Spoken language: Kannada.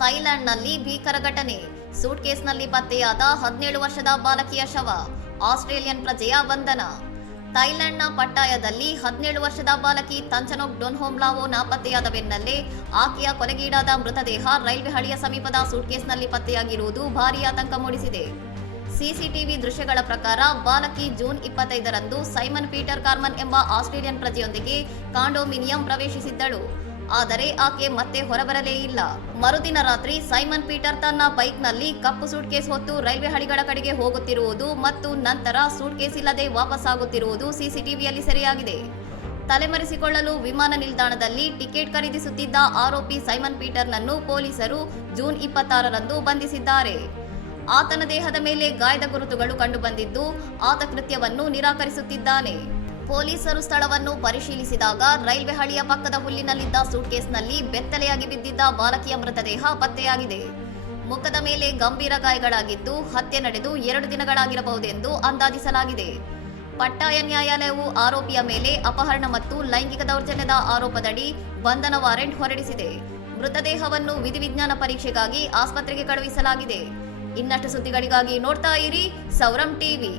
ಥೈಲ್ಯಾಂಡ್ನಲ್ಲಿ ಭೀಕರ ಘಟನೆ. ಸೂಟ್ಕೇಸ್ನಲ್ಲಿ ಪತ್ತೆಯಾದ 17 ವರ್ಷದ ಬಾಲಕಿಯ ಶವ. ಆಸ್ಟ್ರೇಲಿಯನ್ ಪ್ರಜೆಯ ಬಂಧನ. ಥೈಲ್ಯಾಂಡ್ನ ಪಟ್ಟಾಯದಲ್ಲಿ 17 ವರ್ಷದ ಬಾಲಕಿ ತಂಚನೋಕ್ ಡೊನ್ಹೋಮ್ಲಾವೋ ನಾಪತ್ತೆಯಾದ ಬೆನ್ನಲ್ಲೇ ಆಕೆಯ ಕೊಲೆಗೀಡಾದ ಮೃತದೇಹ ರೈಲ್ವೆ ಹಳಿಯ ಸಮೀಪದ ಸೂಟ್ಕೇಸ್ನಲ್ಲಿ ಪತ್ತೆಯಾಗಿರುವುದು ಭಾರೀ ಆತಂಕ ಮೂಡಿಸಿದೆ. ಸಿಸಿಟಿವಿ ದೃಶ್ಯಗಳ ಪ್ರಕಾರ ಬಾಲಕಿ ಜೂನ್ 25ರಂದು ಸೈಮನ್ ಪೀಟರ್ ಕಾರ್ಮನ್ ಎಂಬ ಆಸ್ಟ್ರೇಲಿಯನ್ ಪ್ರಜೆಯೊಂದಿಗೆ ಕಾಂಡೋಮಿನಿಯಂ ಪ್ರವೇಶಿಸಿದ್ದಳು. ಆದರೆ ಆಕೆ ಮತ್ತೆ ಹೊರಬರಲೇ ಇಲ್ಲ. ಮರುದಿನ ರಾತ್ರಿ ಸೈಮನ್ ಪೀಟರ್ ತನ್ನ ಬೈಕ್ನಲ್ಲಿ ಕಪ್ಪು ಸೂಟ್ಕೇಸ್ ಹೊತ್ತು ರೈಲ್ವೆ ಹಳಿಗಳ ಕಡೆಗೆ ಹೋಗುತ್ತಿರುವುದು ಮತ್ತು ನಂತರ ಸೂಟ್ಕೇಸ್ ಇಲ್ಲದೆ ವಾಪಸ್ಸಾಗುತ್ತಿರುವುದು ಸಿಸಿಟಿವಿಯಲ್ಲಿ ಸೆರೆಯಾಗಿದೆ. ತಲೆಮರೆಸಿಕೊಳ್ಳಲು ವಿಮಾನ ನಿಲ್ದಾಣದಲ್ಲಿ ಟಿಕೆಟ್ ಖರೀದಿಸುತ್ತಿದ್ದ ಆರೋಪಿ ಸೈಮನ್ ಪೀಟರ್ನನ್ನು ಪೊಲೀಸರು ಜೂನ್ 26ರಂದು ಬಂಧಿಸಿದ್ದಾರೆ. ಆತನ ದೇಹದ ಮೇಲೆ ಗಾಯದ ಗುರುತುಗಳು ಕಂಡುಬಂದಿದ್ದು ಆತ ಕೃತ್ಯವನ್ನು ನಿರಾಕರಿಸುತ್ತಿದ್ದಾನೆ. ಪೊಲೀಸರು ಸ್ಥಳವನ್ನು ಪರಿಶೀಲಿಸಿದಾಗ ರೈಲ್ವೆ ಹಳಿಯ ಪಕ್ಕದ ಹುಲ್ಲಿನಲ್ಲಿದ್ದ ಸೂಟ್ಕೇಸ್ನಲ್ಲಿ ಬೆತ್ತಲೆಯಾಗಿ ಬಿದ್ದಿದ್ದ ಬಾಲಕಿಯ ಮೃತದೇಹ ಪತ್ತೆಯಾಗಿದೆ. ಮುಖದ ಮೇಲೆ ಗಂಭೀರ ಗಾಯಗಳಾಗಿದ್ದು ಹತ್ಯೆ ನಡೆದು 2 ದಿನಗಳಾಗಿರಬಹುದೆಂದು ಅಂದಾಜಿಸಲಾಗಿದೆ. ಪಟ್ಟಾಯ ನ್ಯಾಯಾಲಯವು ಆರೋಪಿಯ ಮೇಲೆ ಅಪಹರಣ ಮತ್ತು ಲೈಂಗಿಕ ದೌರ್ಜನ್ಯದ ಆರೋಪದಡಿ ಬಂಧನ ವಾರೆಂಟ್ ಹೊರಡಿಸಿದೆ. ಮೃತದೇಹವನ್ನು ವಿಧಿವಿಜ್ಞಾನ ಪರೀಕ್ಷೆಗಾಗಿ ಆಸ್ಪತ್ರೆಗೆ ಕಳುಹಿಸಲಾಗಿದೆ. ಇನ್ನಷ್ಟು ಸುದ್ದಿಗಳಿಗಾಗಿ ನೋಡ್ತಾ ಇರಿ ಸೌರಂ ಟಿವಿ.